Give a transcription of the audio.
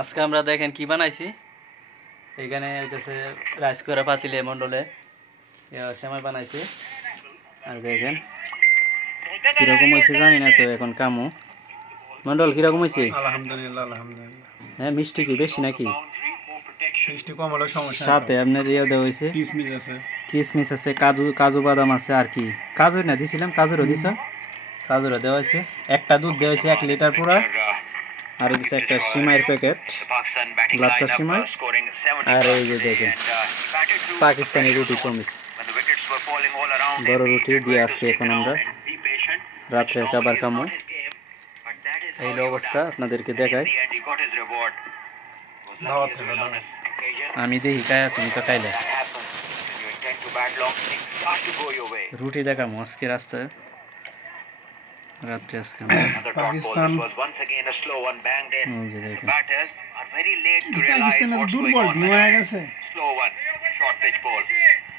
আজকে আমরা দেখেন কি বানাইছি। এখানে হইতেছে রাইস করে পাতিলে মন্ডলে সেমাই বানাইছি। আর দেখেন কিরকম হয়েছে জানি না, তো এখন কামু মন্ডল কিরকম হয়েছে? আলহামদুলিল্লাহ আলহামদুলিল্লাহ। হ্যাঁ, মিষ্টি কি বেশি নাকি? মিষ্টি কম হলে সমস্যা নেই। সাথে আপনার ইয়ে দেওয়া হয়েছে, কিসমিস আছে, কিশমিশ আছে, কাজু কাজু বাদাম আছে। আর কি কাজু না দিছিলাম, কাজুরও দিছ, কাজুরও দেওয়া হয়েছে। একটা দুধ দেওয়া হয়েছে 1 লিটার পুরা। আর দিচ্ছে একটা সিমাইয়ের প্যাকেট, লাচ্চা সিমাই। আর এই যে দেখেন পাকিস্তানি রুটি প্রমিস, বড় রুটি দিয়ে আজকে এখন আমরা রাত্রে খাবার খামো। এই অবস্থা আপনাদেরকে দেখাই। দাওয়াত থেকে দাওয়াত। আমি দেখি খায়, তুমি তো খাইলে। রুটি দেখামো আজকে রাস্তায় রাত্রে আজকে পাকিস্তান দেখেন পাকিস্তানের দুর্বল টিম হয়ে গেছে।